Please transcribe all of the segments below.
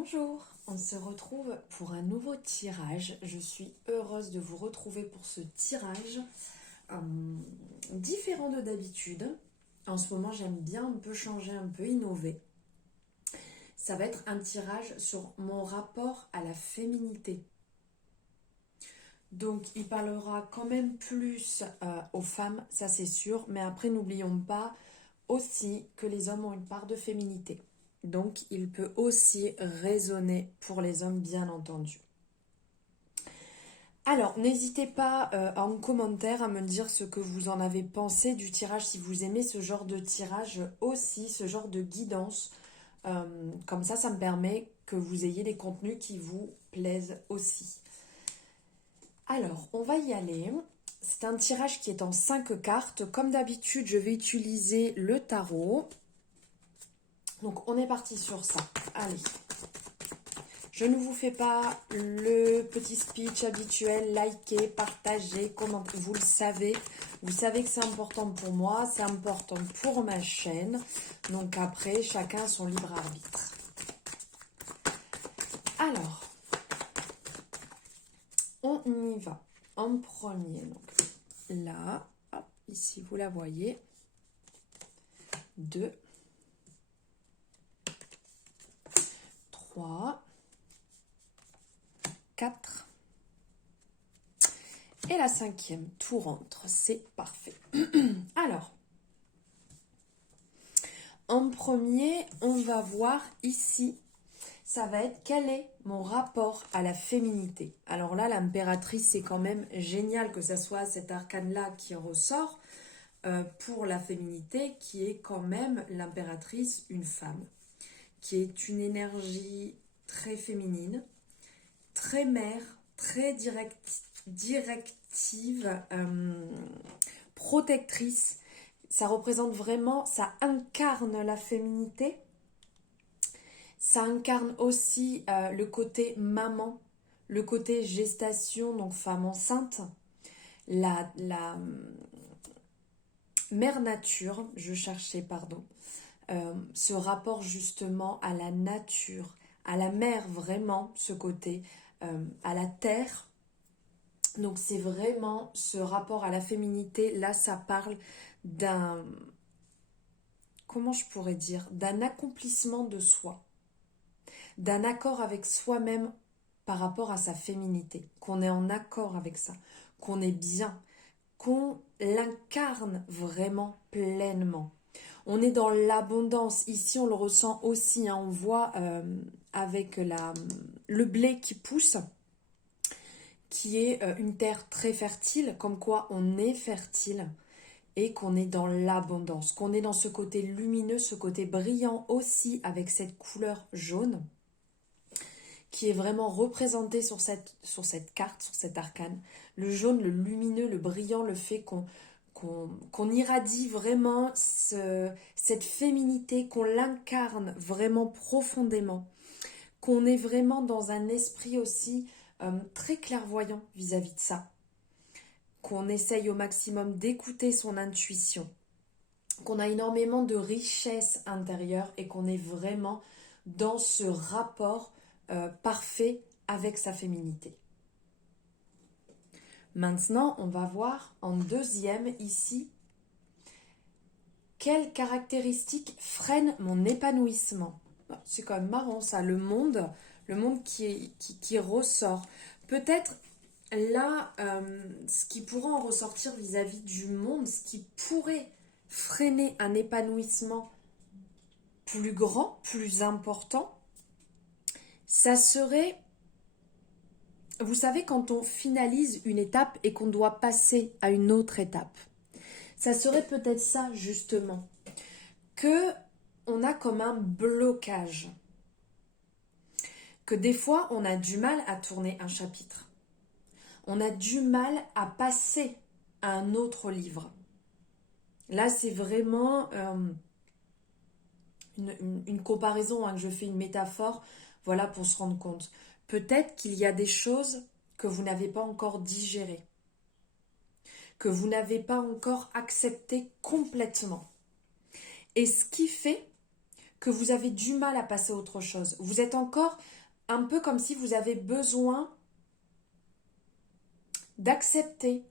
Bonjour, on se retrouve pour un nouveau tirage. Je suis heureuse de vous retrouver pour ce tirage différent de d'habitude. En ce moment, j'aime bien un peu changer, un peu innover. Ça va être un tirage sur mon rapport à la féminité. Donc, il parlera quand même plus aux femmes, ça c'est sûr. Mais après, n'oublions pas aussi que les hommes ont une part de féminité. Donc, il peut aussi résonner pour les hommes, bien entendu. Alors, n'hésitez pas en commentaire à me dire ce que vous en avez pensé du tirage, si vous aimez ce genre de tirage aussi, ce genre de guidance. Comme ça me permet que vous ayez des contenus qui vous plaisent aussi. Alors, on va y aller. C'est un tirage qui est en 5 cartes. Comme d'habitude, je vais utiliser le tarot. Donc, on est parti sur ça. Allez. Je ne vous fais pas le petit speech habituel, likez, partagez, commentez. Vous le savez. Vous savez que c'est important pour moi, c'est important pour ma chaîne. Donc après, chacun a son libre arbitre. Alors, on y va. En premier, donc là, hop, ici vous la voyez. 2, 3, 4. Et la 5e, tout rentre, c'est parfait. Alors, en premier, on va voir ici, ça va être quel est mon rapport à la féminité. Alors là, l'impératrice, c'est quand même génial que ça soit cet arcane-là qui ressort pour la féminité, qui est quand même l'impératrice, une femme, qui est une énergie très féminine, très mère, très directive, protectrice. Ça représente vraiment, ça incarne la féminité. Ça incarne aussi le côté maman, le côté gestation, donc femme enceinte, la mère nature, je cherchais, pardon, ce rapport justement à la nature, à la mer vraiment, ce côté, à la terre. Donc c'est vraiment ce rapport à la féminité, là ça parle d'un, comment je pourrais dire, d'un accomplissement de soi, d'un accord avec soi-même par rapport à sa féminité, qu'on est en accord avec ça, qu'on est bien, qu'on l'incarne vraiment pleinement. On est dans l'abondance. Ici, on le ressent aussi. Hein, on voit avec le blé qui pousse, qui est une terre très fertile, comme quoi on est fertile et qu'on est dans l'abondance, qu'on est dans ce côté lumineux, ce côté brillant aussi avec cette couleur jaune qui est vraiment représenté sur cette carte, sur cet arcane. Le jaune, le lumineux, le brillant, le fait qu'on irradie vraiment cette féminité, qu'on l'incarne vraiment profondément, qu'on est vraiment dans un esprit aussi très clairvoyant vis-à-vis de ça, qu'on essaye au maximum d'écouter son intuition, qu'on a énormément de richesse intérieure et qu'on est vraiment dans ce rapport parfait avec sa féminité. Maintenant, on va voir en deuxième ici, quelles caractéristiques freinent mon épanouissement. C'est quand même marrant ça, le monde qui ressort. Peut-être là, ce qui pourrait en ressortir vis-à-vis du monde, ce qui pourrait freiner un épanouissement plus grand, plus important, ça serait, vous savez, quand on finalise une étape et qu'on doit passer à une autre étape. Ça serait peut-être ça, justement, que on a comme un blocage. Que des fois, on a du mal à tourner un chapitre. On a du mal à passer à un autre livre. Là, c'est vraiment une comparaison, hein, que je fais, une métaphore, voilà, pour se rendre compte. Peut-être qu'il y a des choses que vous n'avez pas encore digérées, que vous n'avez pas encore acceptées complètement. Et ce qui fait que vous avez du mal à passer à autre chose. Vous êtes encore un peu comme si vous avez besoin d'accepter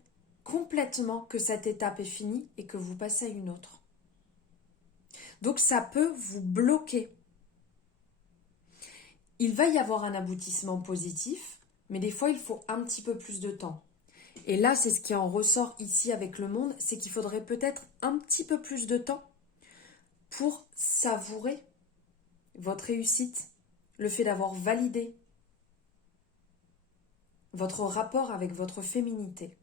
complètement que cette étape est finie et que vous passez à une autre. Donc ça peut vous bloquer. Il va y avoir un aboutissement positif, mais des fois il faut un petit peu plus de temps. Et là, c'est ce qui en ressort ici avec le monde, c'est qu'il faudrait peut-être un petit peu plus de temps pour savourer votre réussite, le fait d'avoir validé votre rapport avec votre féminité.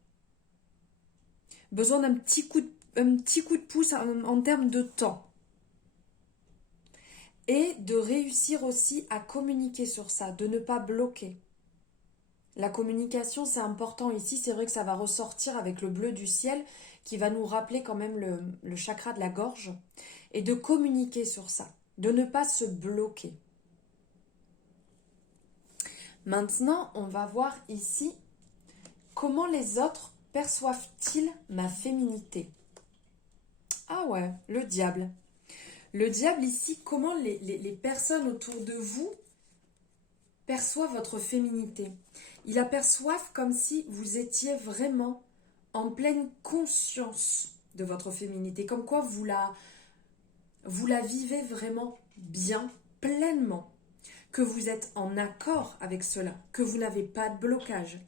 Besoin d'un petit coup de pouce en termes de temps. Et de réussir aussi à communiquer sur ça, de ne pas bloquer. La communication, c'est important ici. C'est vrai que ça va ressortir avec le bleu du ciel qui va nous rappeler quand même le chakra de la gorge. Et de communiquer sur ça, de ne pas se bloquer. Maintenant, on va voir ici comment les autres perçoivent-ils ma féminité. Ah ouais, le diable. Le diable ici, comment les personnes autour de vous perçoivent votre féminité. Ils aperçoivent comme si vous étiez vraiment en pleine conscience de votre féminité, comme quoi vous la vivez vraiment bien, pleinement, que vous êtes en accord avec cela, que vous n'avez pas de blocage,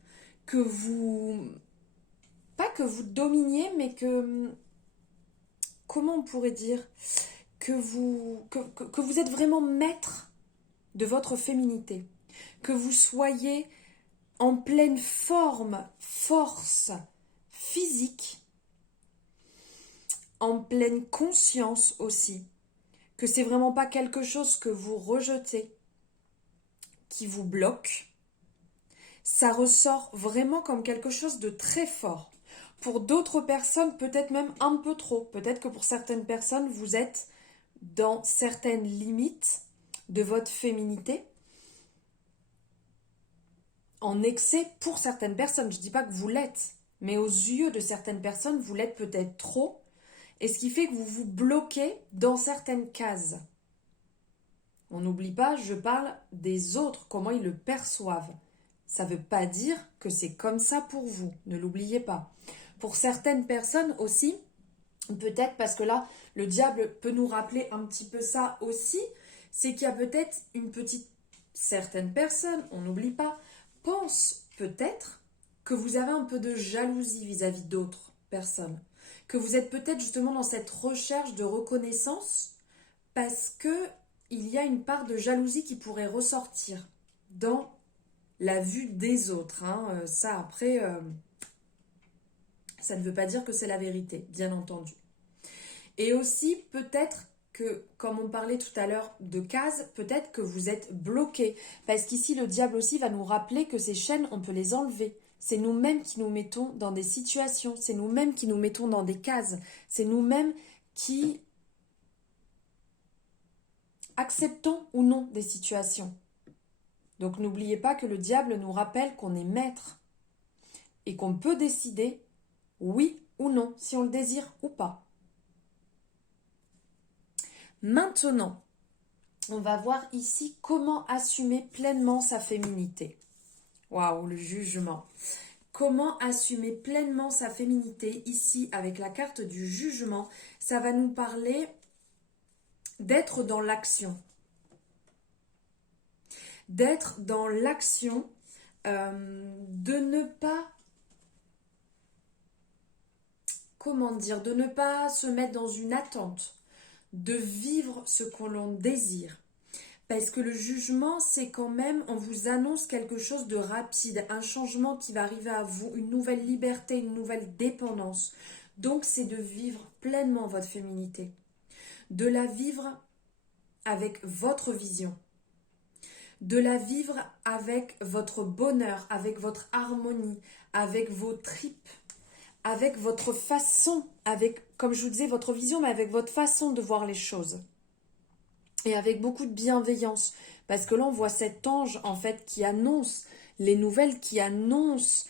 que vous... Pas que vous dominiez, mais que... Comment on pourrait dire que vous êtes vraiment maître de votre féminité, que vous soyez en pleine forme, force physique, en pleine conscience aussi, que c'est vraiment pas quelque chose que vous rejetez, qui vous bloque. Ça ressort vraiment comme quelque chose de très fort. Pour d'autres personnes, peut-être même un peu trop. Peut-être que pour certaines personnes, vous êtes dans certaines limites de votre féminité, en excès pour certaines personnes. Je ne dis pas que vous l'êtes, mais aux yeux de certaines personnes, vous l'êtes peut-être trop, et ce qui fait que vous vous bloquez dans certaines cases. On n'oublie pas, je parle des autres, comment ils le perçoivent. Ça ne veut pas dire que c'est comme ça pour vous, ne l'oubliez pas. Pour certaines personnes aussi, peut-être parce que là, le diable peut nous rappeler un petit peu ça aussi, c'est qu'il y a peut-être certaines personnes, on n'oublie pas, pensent peut-être que vous avez un peu de jalousie vis-à-vis d'autres personnes, que vous êtes peut-être justement dans cette recherche de reconnaissance parce que il y a une part de jalousie qui pourrait ressortir dans la vue des autres. Ça après, ça ne veut pas dire que c'est la vérité, bien entendu. Et aussi peut-être que, comme on parlait tout à l'heure de cases, peut-être que vous êtes bloqué. Parce qu'ici, le diable aussi va nous rappeler que ces chaînes, on peut les enlever. C'est nous-mêmes qui nous mettons dans des situations. C'est nous-mêmes qui nous mettons dans des cases. C'est nous-mêmes qui acceptons ou non des situations. Donc n'oubliez pas que le diable nous rappelle qu'on est maître. Et qu'on peut décider oui ou non, si on le désire ou pas. Maintenant, on va voir ici comment assumer pleinement sa féminité. Waouh, le jugement. Comment assumer pleinement sa féminité ici avec la carte du jugement, ça va nous parler d'être dans l'action. D'être dans l'action, de ne pas, comment dire, de ne pas se mettre dans une attente, de vivre ce que l'on désire. Parce que le jugement, c'est quand même, on vous annonce quelque chose de rapide, un changement qui va arriver à vous, une nouvelle liberté, une nouvelle dépendance. Donc, c'est de vivre pleinement votre féminité. De la vivre avec votre vision. De la vivre avec votre bonheur, avec votre harmonie, avec vos tripes, avec votre façon, avec, comme je vous disais, votre vision, mais avec votre façon de voir les choses. Et avec beaucoup de bienveillance. Parce que là, on voit cet ange, en fait, qui annonce les nouvelles, qui annonce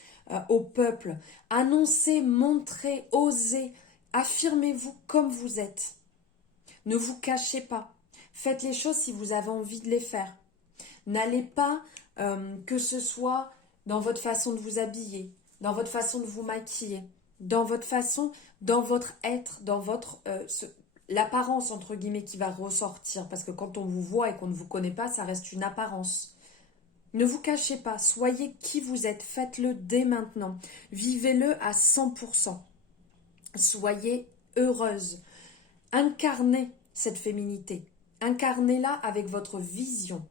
au peuple. Annoncez, montrez, osez, affirmez-vous comme vous êtes. Ne vous cachez pas. Faites les choses si vous avez envie de les faire. N'allez pas, que ce soit dans votre façon de vous habiller, dans votre façon de vous maquiller, dans votre façon, dans votre être, dans votre l'apparence entre guillemets qui va ressortir. Parce que quand on vous voit et qu'on ne vous connaît pas, ça reste une apparence. Ne vous cachez pas, soyez qui vous êtes, faites-le dès maintenant. Vivez-le à 100%. Soyez heureuse. Incarnez cette féminité. Incarnez-la avec votre vision.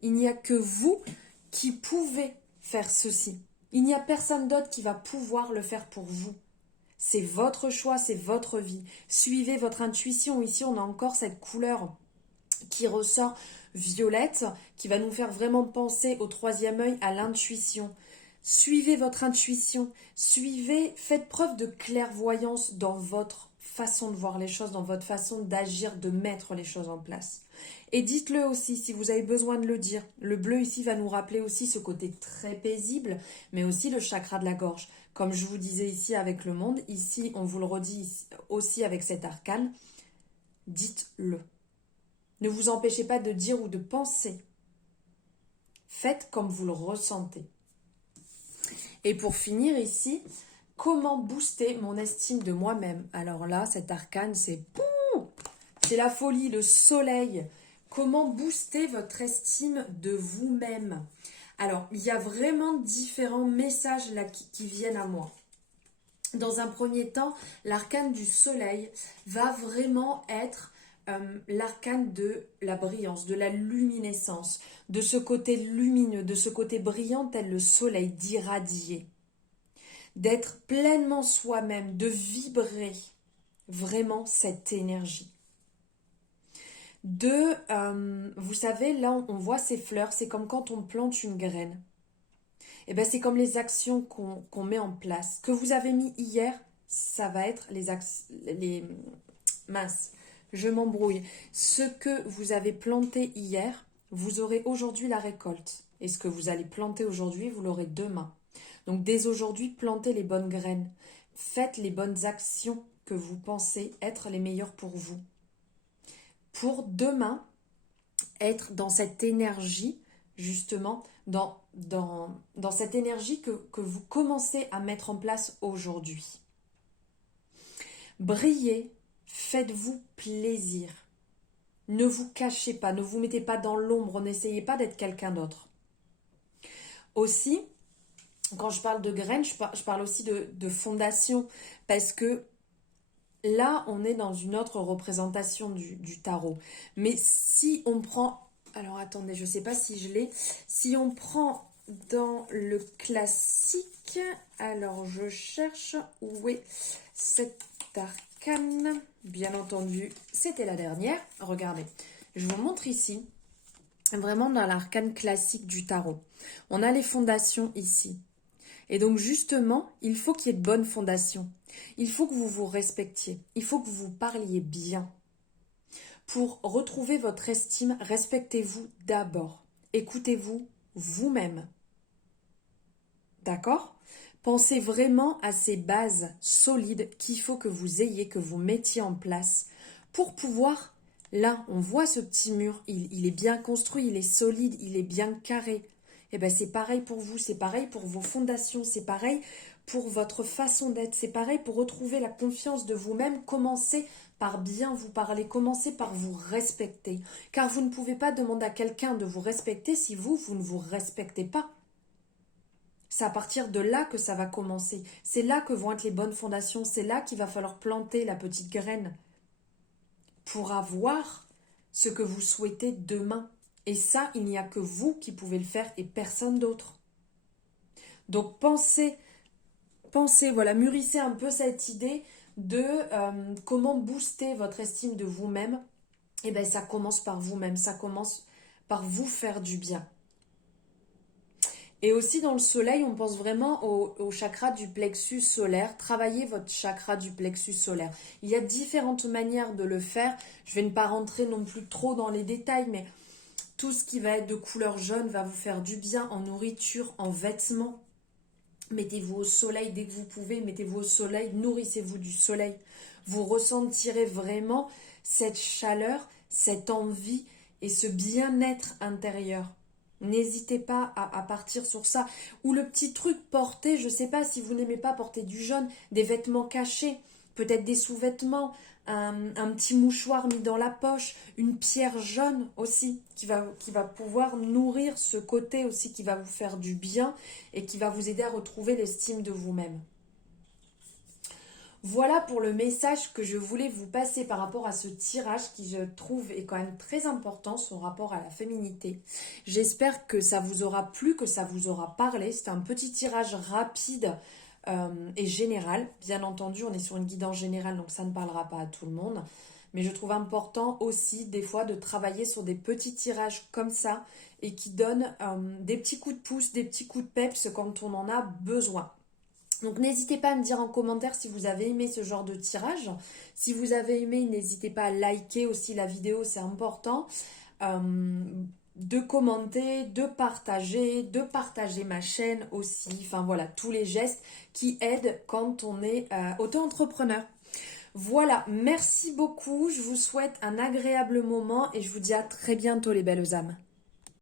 Il n'y a que vous qui pouvez faire ceci. Il n'y a personne d'autre qui va pouvoir le faire pour vous. C'est votre choix, c'est votre vie. Suivez votre intuition. Ici, on a encore cette couleur qui ressort violette, qui va nous faire vraiment penser au troisième œil, à l'intuition. Suivez votre intuition, faites preuve de clairvoyance dans votre façon de voir les choses, dans votre façon d'agir, de mettre les choses en place. Et dites-le aussi si vous avez besoin de le dire. Le bleu ici va nous rappeler aussi ce côté très paisible, mais aussi le chakra de la gorge. Comme je vous disais ici avec le monde, ici on vous le redit aussi avec cet arcane, dites-le. Ne vous empêchez pas de dire ou de penser. Faites comme vous le ressentez. Et pour finir ici, comment booster mon estime de moi-même? Alors là, cet arcane, c'est la folie, le soleil. Comment booster votre estime de vous-même? Alors, il y a vraiment différents messages là qui viennent à moi. Dans un premier temps, l'arcane du soleil va vraiment être l'arcane de la brillance, de la luminescence, de ce côté lumineux, de ce côté brillant tel le soleil, d'irradier, d'être pleinement soi-même, de vibrer vraiment cette énergie. Vous savez, là on voit ces fleurs, c'est comme quand on plante une graine. Et bien c'est comme les actions qu'on met en place. Que vous avez mis hier, ça va être mince, je m'embrouille. Ce que vous avez planté hier, vous aurez aujourd'hui la récolte. Et ce que vous allez planter aujourd'hui, vous l'aurez demain. Donc dès aujourd'hui, plantez les bonnes graines. Faites les bonnes actions que vous pensez être les meilleures pour vous. Pour demain, être dans cette énergie, justement, dans cette énergie que vous commencez à mettre en place aujourd'hui. Brillez, faites-vous plaisir. Ne vous cachez pas, ne vous mettez pas dans l'ombre, n'essayez pas d'être quelqu'un d'autre. Aussi, quand je parle de graines, je parle aussi de fondation, parce que là, on est dans une autre représentation du tarot. Mais si on prend... Alors attendez, je ne sais pas si je l'ai. Si on prend dans le classique, alors je cherche où est cette arcane. Bien entendu, c'était la dernière. Regardez, je vous montre ici, vraiment dans l'arcane classique du tarot. On a les fondations ici. Et donc justement, il faut qu'il y ait de bonnes fondations. Il faut que vous vous respectiez. Il faut que vous parliez bien. Pour retrouver votre estime, respectez-vous d'abord. Écoutez-vous vous-même. D'accord? Pensez vraiment à ces bases solides qu'il faut que vous ayez, que vous mettiez en place pour pouvoir... Là, on voit ce petit mur, il est bien construit, il est solide, il est bien carré. Et bien c'est pareil pour vous, c'est pareil pour vos fondations, c'est pareil pour votre façon d'être, c'est pareil pour retrouver la confiance de vous-même. Commencez par bien vous parler, commencez par vous respecter. Car vous ne pouvez pas demander à quelqu'un de vous respecter si vous ne vous respectez pas. C'est à partir de là que ça va commencer. C'est là que vont être les bonnes fondations, c'est là qu'il va falloir planter la petite graine pour avoir ce que vous souhaitez demain. Et ça, il n'y a que vous qui pouvez le faire et personne d'autre. Donc pensez, voilà, mûrissez un peu cette idée de comment booster votre estime de vous-même. Et bien ça commence par vous-même, ça commence par vous faire du bien. Et aussi dans le soleil, on pense vraiment au chakra du plexus solaire. Travaillez votre chakra du plexus solaire. Il y a différentes manières de le faire. Je vais ne pas rentrer non plus trop dans les détails, mais tout ce qui va être de couleur jaune va vous faire du bien en nourriture, en vêtements. Mettez-vous au soleil dès que vous pouvez, mettez-vous au soleil, nourrissez-vous du soleil. Vous ressentirez vraiment cette chaleur, cette envie et ce bien-être intérieur. N'hésitez pas à partir sur ça. Ou le petit truc porté, je ne sais pas si vous n'aimez pas porter du jaune, des vêtements cachés, peut-être des sous-vêtements, un petit mouchoir mis dans la poche, une pierre jaune aussi qui va pouvoir nourrir ce côté aussi qui va vous faire du bien et qui va vous aider à retrouver l'estime de vous-même. Voilà pour le message que je voulais vous passer par rapport à ce tirage qui, je trouve, est quand même très important, son rapport à la féminité. J'espère que ça vous aura plu, que ça vous aura parlé. C'est un petit tirage rapide et général. Bien entendu, on est sur une guidance générale, donc ça ne parlera pas à tout le monde. Mais je trouve important aussi, des fois, de travailler sur des petits tirages comme ça et qui donnent des petits coups de pouce, des petits coups de peps quand on en a besoin. Donc n'hésitez pas à me dire en commentaire si vous avez aimé ce genre de tirage. Si vous avez aimé, n'hésitez pas à liker aussi la vidéo, c'est important. De commenter, de partager ma chaîne aussi. Enfin voilà, tous les gestes qui aident quand on est auto-entrepreneur. Voilà, merci beaucoup. Je vous souhaite un agréable moment et je vous dis à très bientôt les belles âmes.